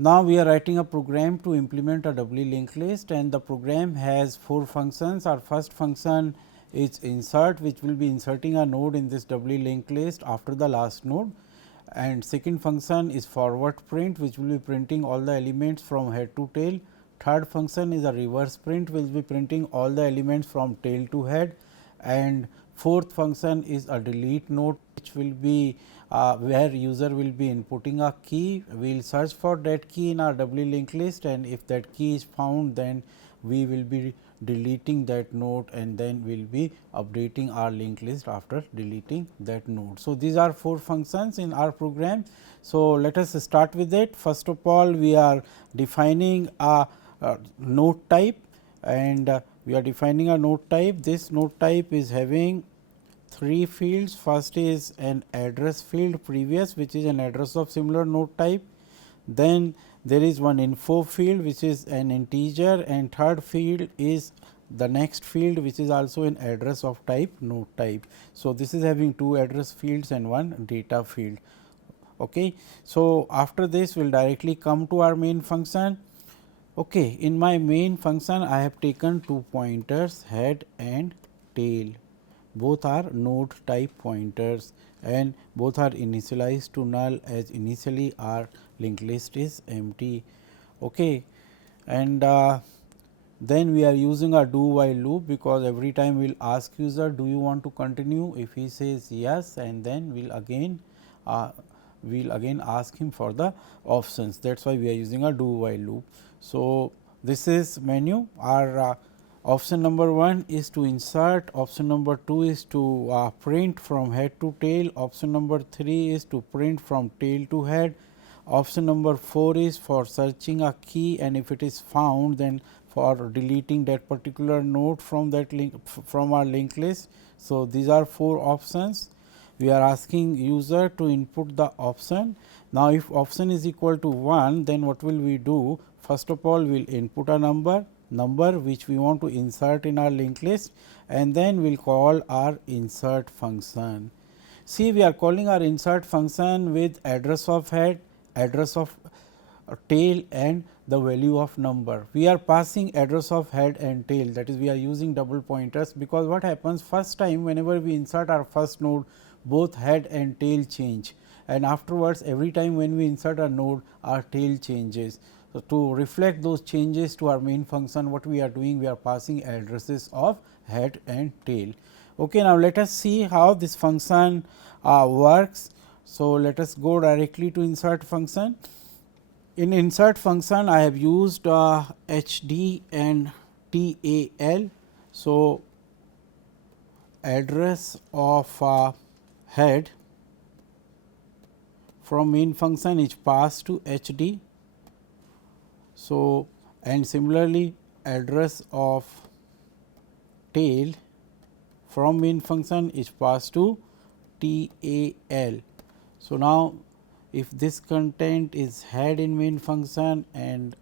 Now, we are writing a program to implement a doubly linked list, and the program has 4 functions. Our first function is insert, which will be inserting a node in this doubly linked list after the last node, and second function is forward print, which will be printing all the elements from head to tail. Third function is a reverse print, which will be printing all the elements from tail to head, and fourth function is a delete node, which will be where user will be inputting a key. We will search for that key in our doubly linked list, and if that key is found, then we will be deleting that node, and then we will be updating our linked list after deleting that node. So, these are 4 functions in our program. So, let us start with it. First of all, we are defining a node type, and we are defining a node type. This node type is having 3 fields. First is an address field previous, which is an address of similar node type. Then there is one info field, which is an integer, and third field is the next field, which is also an address of type node type. So, this is having 2 address fields and 1 data field. Okay. So, after this we will directly come to our main function. Okay. In my main function, I have taken 2 pointers, head and tail. Both are node type pointers, and both are initialized to null, as initially our linked list is empty. Okay. And then we are using a do while loop, because every time we will ask user, do you want to continue? If he says yes, and then we will again ask him for the options. That is why we are using a do while loop. So, this is menu. Our option number 1 is to insert, option number 2 is to print from head to tail, option number 3 is to print from tail to head, option number 4 is for searching a key, and if it is found, then for deleting that particular node from that link, from our linked list. So, these are 4 options. We are asking user to input the option. Now, if option is equal to 1, then what will we do? First of all, we will input a number which we want to insert in our linked list, and then we will call our insert function. See, we are calling our insert function with address of head, address of tail, and the value of number. We are passing address of head and tail, that is, we are using double pointers, because what happens first time whenever we insert our first node, both head and tail change, and afterwards every time when we insert a node, our tail changes. So, to reflect those changes to our main function, what we are doing? We are passing addresses of head and tail. Okay, now, let us see how this function works. So, let us go directly to insert function. In insert function, I have used HD and TAL. So, address of head from main function is passed to HD. So, and similarly address of tail from main function is passed to TAL. So, now if this content is head in main function, and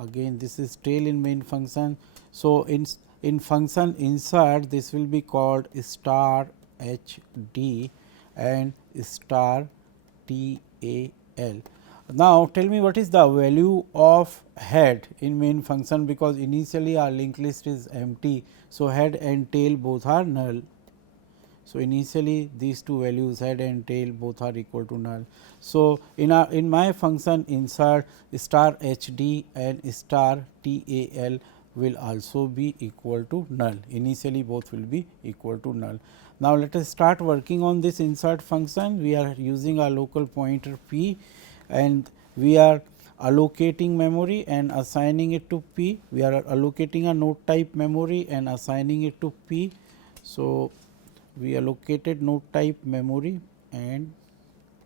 again this is tail in main function. So, in function insert, this will be called star HD and star TAL. Now, tell me what is the value of head in main function, because initially our linked list is empty. So, head and tail both are null. So, initially these two values, head and tail, both are equal to null. So, in my function insert, star HD and star TAL will also be equal to null. Initially both will be equal to null. Now, let us start working on this insert function. We are using a local pointer p, and we are allocating memory and assigning it to p. We are allocating a node type memory and assigning it to p. So, we allocated node type memory and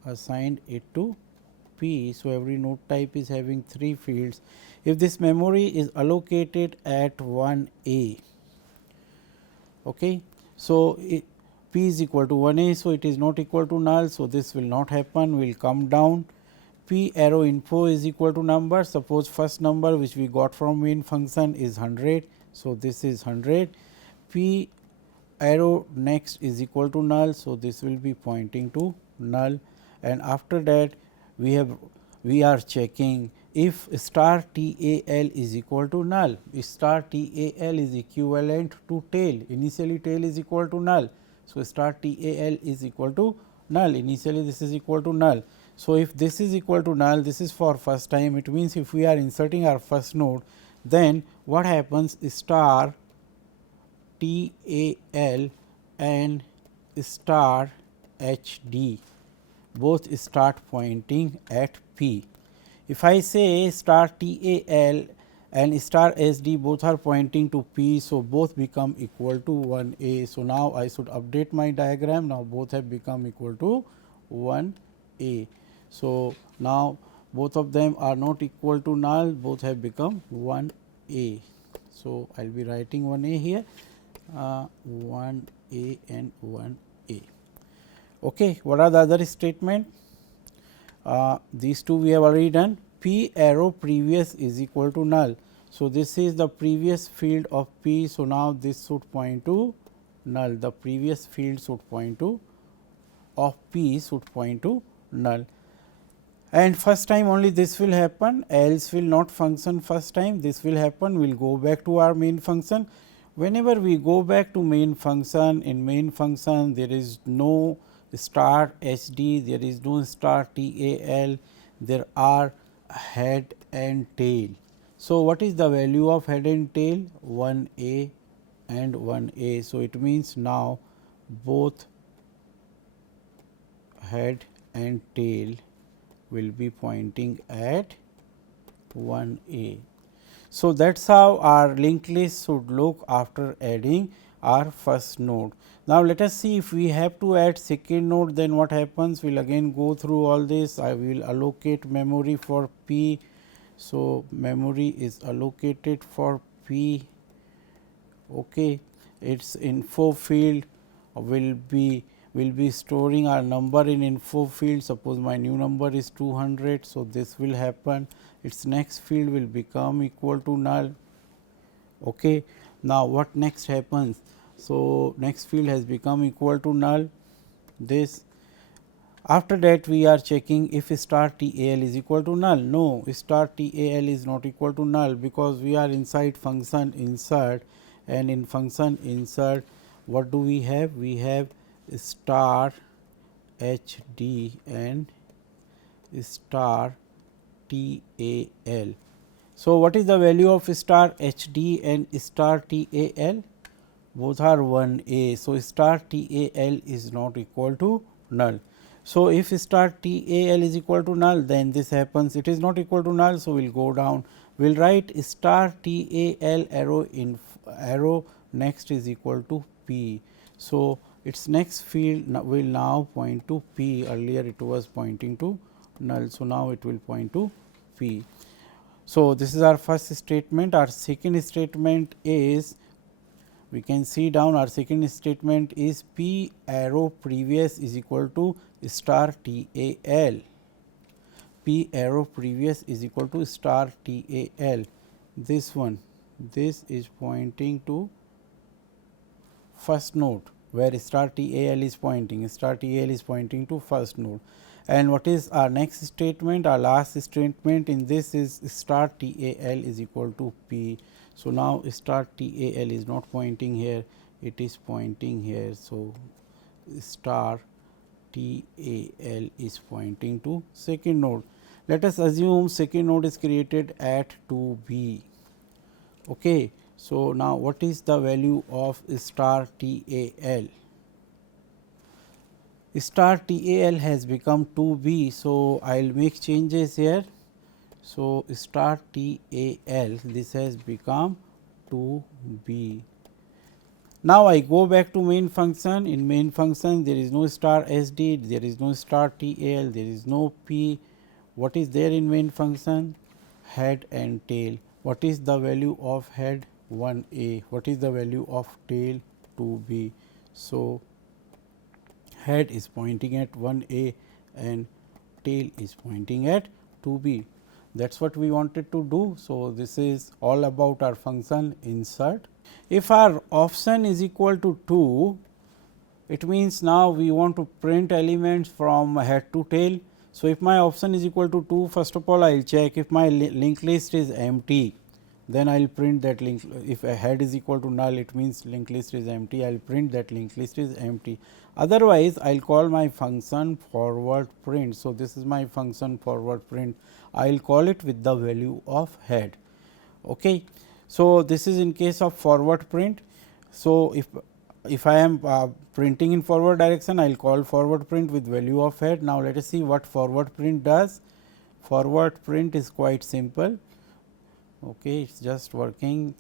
assigned it to p. So, every node type is having 3 fields. If this memory is allocated at 1a, okay, so p is equal to 1a. So, it is not equal to null. So, this will not happen, will come down. P arrow info is equal to number. Suppose first number which we got from main function is 100. So, this is 100. P arrow next is equal to null. So, this will be pointing to null, and after that we are checking if star TAL is equal to null, star TAL is equivalent to tail, initially tail is equal to null. So, star TAL is equal to null, initially this is equal to null. So, if this is equal to null, this is for first time, it means if we are inserting our first node, then what happens, star TAL and star HD both start pointing at P. If I say star TAL and star SD both are pointing to P, so both become equal to 1 A. So, now I should update my diagram, now both have become equal to 1 A. So, now both of them are not equal to null, both have become 1 A. So, I will be writing 1 A here, 1 A and 1 A. Okay. What are the other statement? These two we have already done. P arrow previous is equal to null. So, this is the previous field of P. So, now this should point to null, the previous field should point to of P should point to null, and first time only this will happen, else will not function first time, this will happen, we will go back to our main function. Whenever we go back to main function, in main function there is no star HD, there is no star TAL, there are head and tail. So, what is the value of head and tail? 1 A and 1 A. So, it means now both head and tail will be pointing at 1 A. So, that is how our linked list should look after adding our first node. Now, let us see if we have to add second node, then what happens? We will again go through all this. I will allocate memory for P. So, memory is allocated for P. Okay. Its info field will be storing our number in info field. Suppose my new number is 200. So, this will happen, its next field will become equal to null. Okay. Now, what next happens? So, next field has become equal to null, this. After that we are checking if star TAL is equal to null. No, star TAL is not equal to null, because we are inside function insert, and in function insert what do we have? We have star HD and star TAL. So, what is the value of star HD and star TAL? Both are 1 A. So, star TAL is not equal to null. So, if star TAL is equal to null, then this happens, it is not equal to null. So, we will go down, we will write star TAL arrow next is equal to P. So, its next field will now point to P, earlier it was pointing to null. So, now it will point to P. So, this is our first statement. Our second statement is, we can see down, our second statement is P arrow previous is equal to star TAL. P arrow previous is equal to star TAL. This one, this is pointing to first node, where star TAL is pointing, star TAL is pointing to first node. And what is our next statement? Our last statement in this is star TAL is equal to P. So, now star TAL is not pointing here, it is pointing here. So, star TAL is pointing to second node. Let us assume second node is created at 2B. Okay. So, now what is the value of star TAL? Star TAL has become 2B. So, I will make changes here. So, star TAL, this has become 2B. Now, I go back to main function. In main function there is no star SD, there is no star TAL, there is no P. What is there in main function? Head and tail. What is the value of head? 1 A. What is the value of tail? 2B. So, head is pointing at 1 A and tail is pointing at 2B. That is what we wanted to do. So, this is all about our function insert. If our option is equal to 2, it means now we want to print elements from head to tail. So, if my option is equal to 2, first of all I will check if my linked list is empty, then I will print that link. If a head is equal to null, it means linked list is empty, I will print that linked list is empty. Otherwise, I will call my function forward print. So, this is my function forward print, I will call it with the value of head. Okay. So, this is in case of forward print. So, if I am printing in forward direction, I will call forward print with value of head. Now, let us see what forward print does. Forward print is quite simple. Okay, it is just working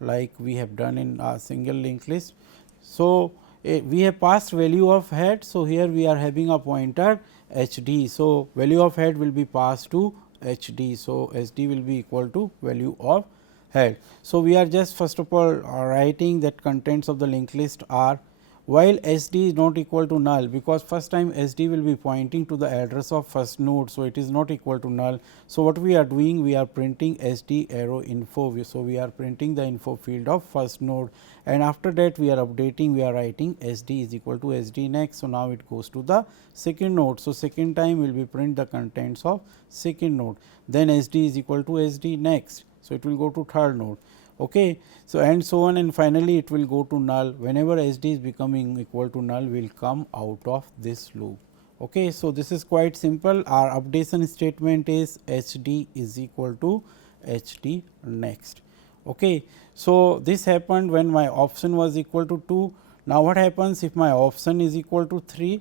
like we have done in a single linked list. So, we have passed value of head. So, here we are having a pointer h d. So, value of head will be passed to h d. So, h d will be equal to value of head. So, we are just first of all writing that contents of the linked list are, while S d is not equal to null, because first time S d will be pointing to the address of first node. So, it is not equal to null. So, what we are doing, we are printing S d arrow info. So, we are printing the info field of first node, and after that we are updating, we are writing S d is equal to S d next. So, now it goes to the second node. So, second time will be print the contents of second node, then S d is equal to S d next. So, it will go to third node. Okay. So, and so on, and finally, it will go to null. Whenever S d is becoming equal to null, will come out of this loop. Okay. So, this is quite simple. Our updation statement is h d is equal to h d next. Okay. So, this happened when my option was equal to 2. Now, what happens if my option is equal to 3?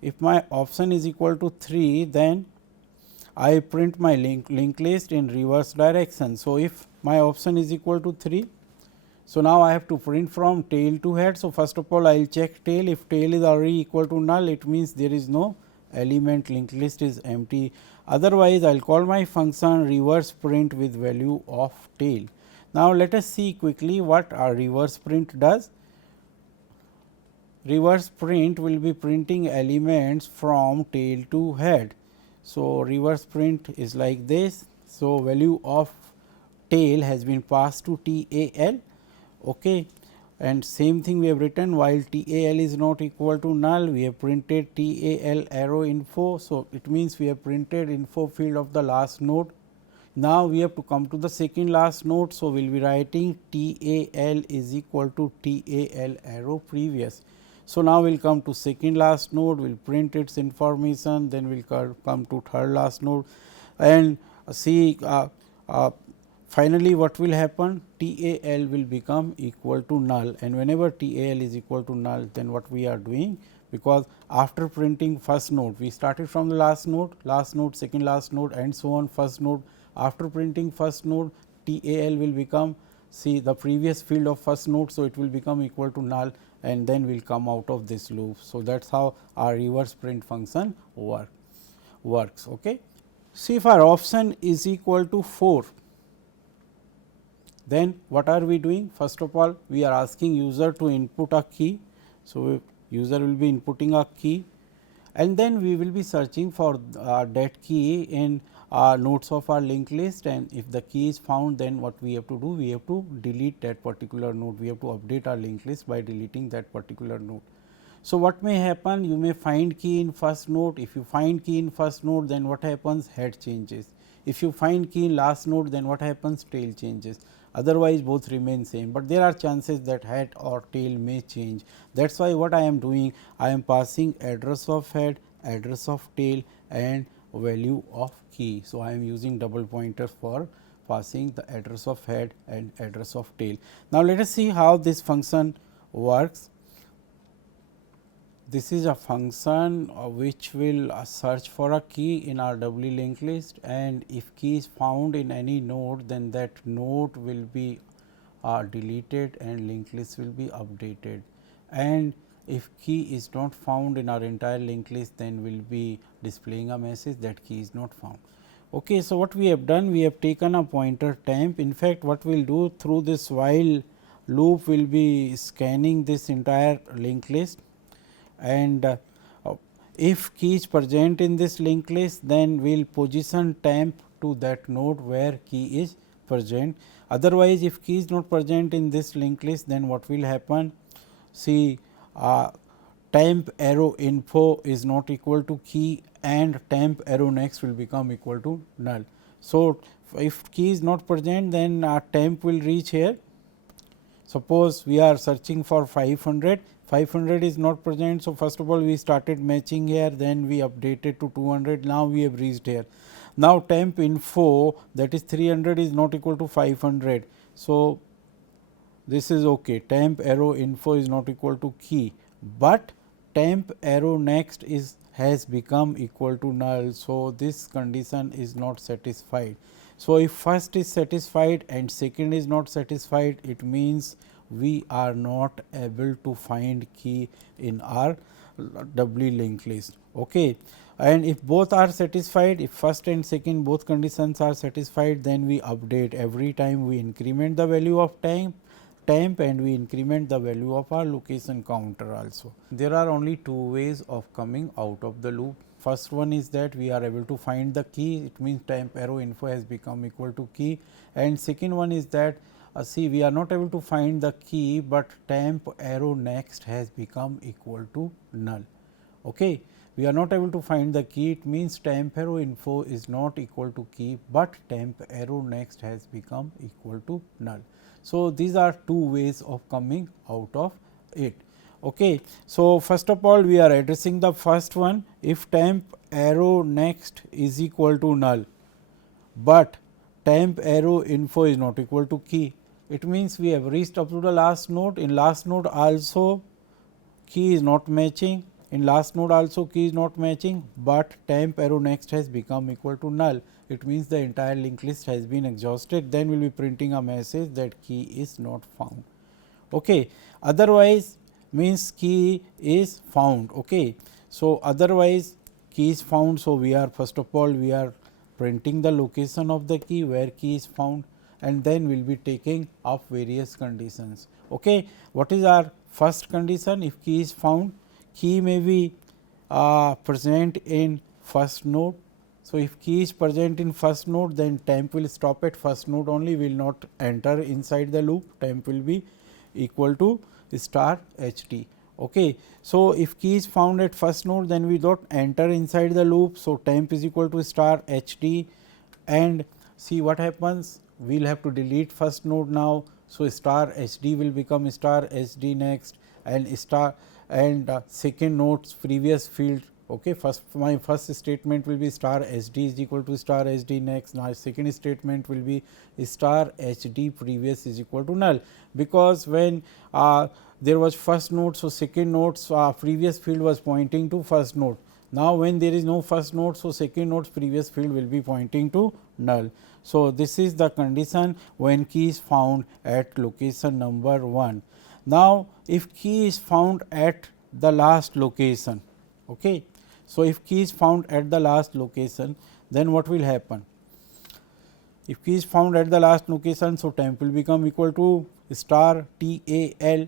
If my option is equal to 3, then I print my linked list in reverse direction. So, if my option is equal to 3, so now I have to print from tail to head. So, first of all I will check tail. If tail is already equal to null, it means there is no element, linked list is empty. Otherwise, I will call my function reverse print with value of tail. Now, let us see quickly what our reverse print does. Reverse print will be printing elements from tail to head. So, reverse print is like this. So, value of tail has been passed to T A L, okay. And same thing we have written, while T A L is not equal to null, we have printed T A L arrow info. So, it means we have printed info field of the last node. Now, we have to come to the second last node. So, we will be writing T A L is equal to T A L arrow previous. So, now we will come to second last node, we will print its information, then we will come to third last node, and see finally, what will happen, T A L will become equal to null, and whenever T A L is equal to null, then what we are doing, because after printing first node, we started from the last node, second last node, and so on first node. After printing first node, T A L will become, see the previous field of first node. So, it will become equal to null, and then will come out of this loop. So, that is how our reverse print function works. Okay. See, if our option is equal to 4, then what are we doing? First of all, we are asking user to input a key. So, user will be inputting a key, and then we will be searching for that key in nodes of our linked list, and if the key is found, then what we have to do? We have to delete that particular node. We have to update our linked list by deleting that particular node. So, what may happen? You may find key in first node. If you find key in first node, then what happens? Head changes. If you find key in last node, then what happens? Tail changes. Otherwise, both remain same, but there are chances that head or tail may change. That is why what I am doing? I am passing address of head, address of tail, and value of key. So, I am using double pointer for passing the address of head and address of tail. Now, let us see how this function works. This is a function which will search for a key in our doubly linked list, and if key is found in any node, then that node will be deleted and linked list will be updated, and if key is not found in our entire linked list, then we will be displaying a message that key is not found. Okay. So, what we have done? We have taken a pointer temp. In fact, what we will do through this while loop, will be scanning this entire linked list, and if key is present in this linked list, then we will position temp to that node where key is present. Otherwise, if key is not present in this linked list, then what will happen? See, temp arrow info is not equal to key and temp arrow next will become equal to null. So, if key is not present, then temp will reach here. Suppose we are searching for 500, 500 is not present. So, first of all we started matching here, then we updated to 200, now we have reached here. Now, temp info, that is 300 is not equal to 500. So, this is okay, temp arrow info is not equal to key, but temp arrow next is has become equal to null. So, this condition is not satisfied. So, if first is satisfied and second is not satisfied, it means we are not able to find key in our doubly linked list. Okay. And if both are satisfied, if first and second both conditions are satisfied, then we update every time we increment the value of temp and we increment the value of our location counter also. There are only two ways of coming out of the loop. First one is that we are able to find the key, it means temp arrow info has become equal to key, and second one is that see, we are not able to find the key, but temp arrow next has become equal to null. Okay. We are not able to find the key, it means temp arrow info is not equal to key, but temp arrow next has become equal to null. So, these are two ways of coming out of it. Okay. So, first of all we are addressing the first one, if temp arrow next is equal to null, but temp arrow info is not equal to key. It means we have reached up to the last node, in last node also key is not matching, in last node also key is not matching, but temp arrow next has become equal to null. It means the entire linked list has been exhausted, then we will be printing a message that key is not found. Okay. Otherwise means key is found. Okay. So, otherwise key is found. So, we are first of all we are printing the location of the key where key is found, and then we will be taking up various conditions. Okay. What is our first condition? If key is found, key may be present in first node. So, if key is present in first node, then temp will stop at first node only, will not enter inside the loop, temp will be equal to star HT. Okay. So, if key is found at first node, then we don't enter inside the loop. So, temp is equal to star HT, and see what happens, we will have to delete first node now. So, star HD will become star HD next, and star and second node's previous field. Okay. First, my first statement will be star HD is equal to star HD next. Now, second statement will be star HD previous is equal to null, because when there was first node. So, second node's previous field was pointing to first node. Now, when there is no first node, so second node's previous field will be pointing to null. So, this is the condition when key is found at location number 1. Now, if key is found at the last location. Okay. So, if key is found at the last location, then what will happen? If key is found at the last location, so temp will become equal to star TAL.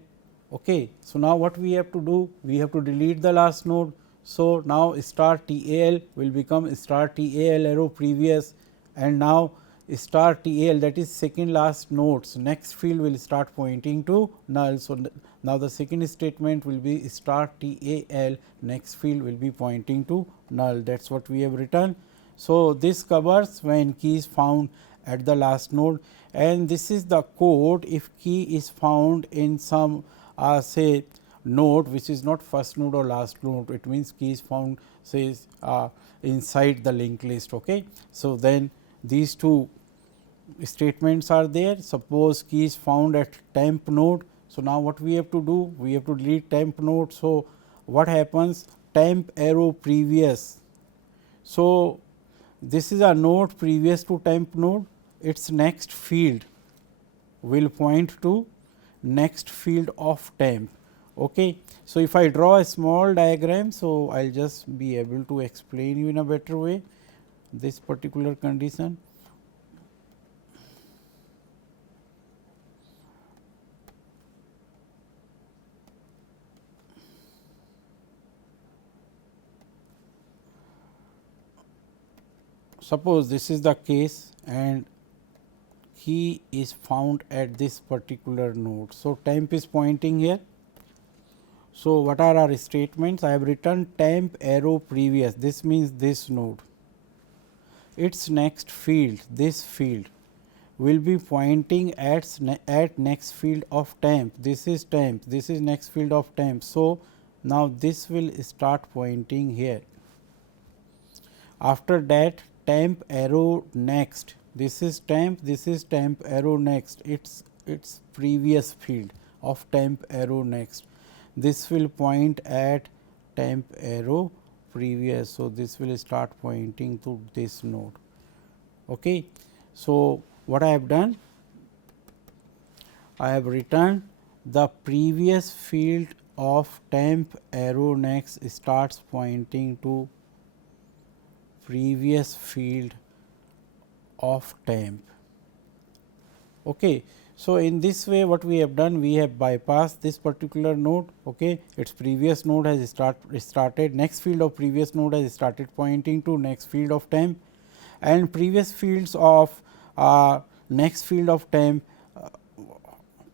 Okay. So, now what we have to do? We have to delete the last node. So, now star TAL will become star TAL arrow previous, and now star TAL, that is second last node's next field will start pointing to null. So, now the second statement will be star TAL next field will be pointing to null, that is what we have written. So, this covers when key is found at the last node, and this is the code if key is found in some say node which is not first node or last node, it means key is found says inside the linked list. Okay. So, then these two statements are there. Suppose key is found at temp node. So, now what we have to do? We have to delete temp node. So, what happens? Temp arrow previous. So, this is a node previous to temp node, its next field will point to next field of temp. Okay. So, if I draw a small diagram, so I will just be able to explain you in a better way this particular condition. Suppose this is the case and key is found at this particular node. So, temp is pointing here. So, what are our statements? I have written temp arrow previous, this means this node, its next field, this field will be pointing at next field of temp, this is temp, this is next field of temp. So, now this will start pointing here. After that temp arrow next, this is temp arrow next, its previous field of temp arrow next, this will point at temp arrow previous. So, this will start pointing to this node. Okay. So, what I have done? I have written the previous field of temp arrow next starts pointing to previous field of temp. Okay. So, in this way what we have done, we have bypassed this particular node, okay. Its previous node has started, next field of previous node has started pointing to next field of temp, and previous fields of next field of temp,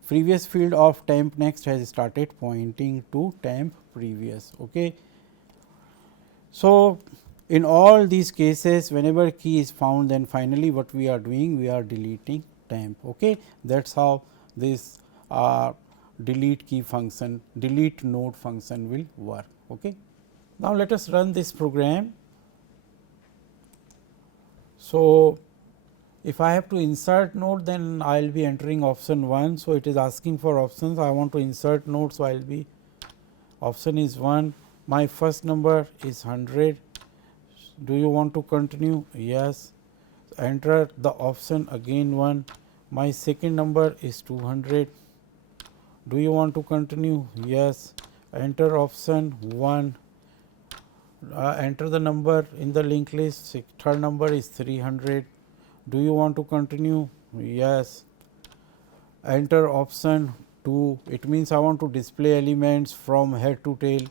previous field of temp next has started pointing to temp previous. Okay. So, in all these cases, whenever key is found, then finally what we are doing, we are deleting temp. Okay. That is how this delete key function, delete node function will work. Okay. Now, let us run this program. So, if I have to insert node, then I will be entering option 1. So, it is asking for options, I want to insert node. So, I will be option is 1, my first number is 100, do you want to continue? Yes. Enter the option again 1, my second number is 200, do you want to continue? Yes. Enter option 1, enter the number in the linked list, third number is 300, do you want to continue? Yes. Enter option 2, it means I want to display elements from head to tail.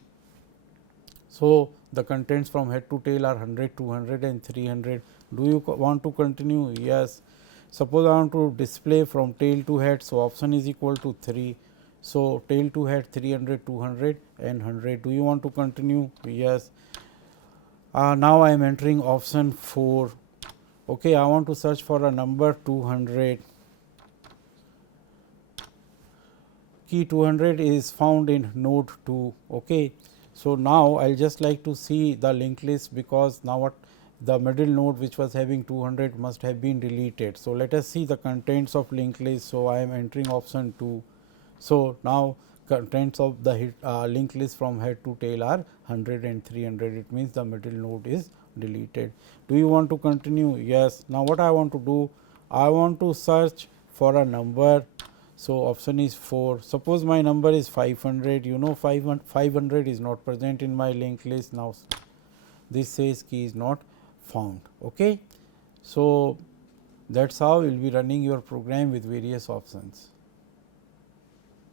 So, the contents from head to tail are 100, 200 and 300. Do you want to continue? Yes. Suppose I want to display from tail to head. So, option is equal to 3. So, tail to head 300, 200 and 100. Do you want to continue? Yes. Now, I am entering option 4. Okay, I want to search for a number 200. Key 200 is found in node 2. Okay. So, now I will just like to see the linked list, because now what the middle node which was having 200 must have been deleted. So, let us see the contents of linked list. So, I am entering option 2. So, now contents of the linked list from head to tail are 100 and 300, it means the middle node is deleted. Do you want to continue? Yes. Now, what I want to do? I want to search for a number. So, option is 4. Suppose my number is 500, you know 500 is not present in my linked list. Now, this says key is not found. Okay. So, that is how you will be running your program with various options.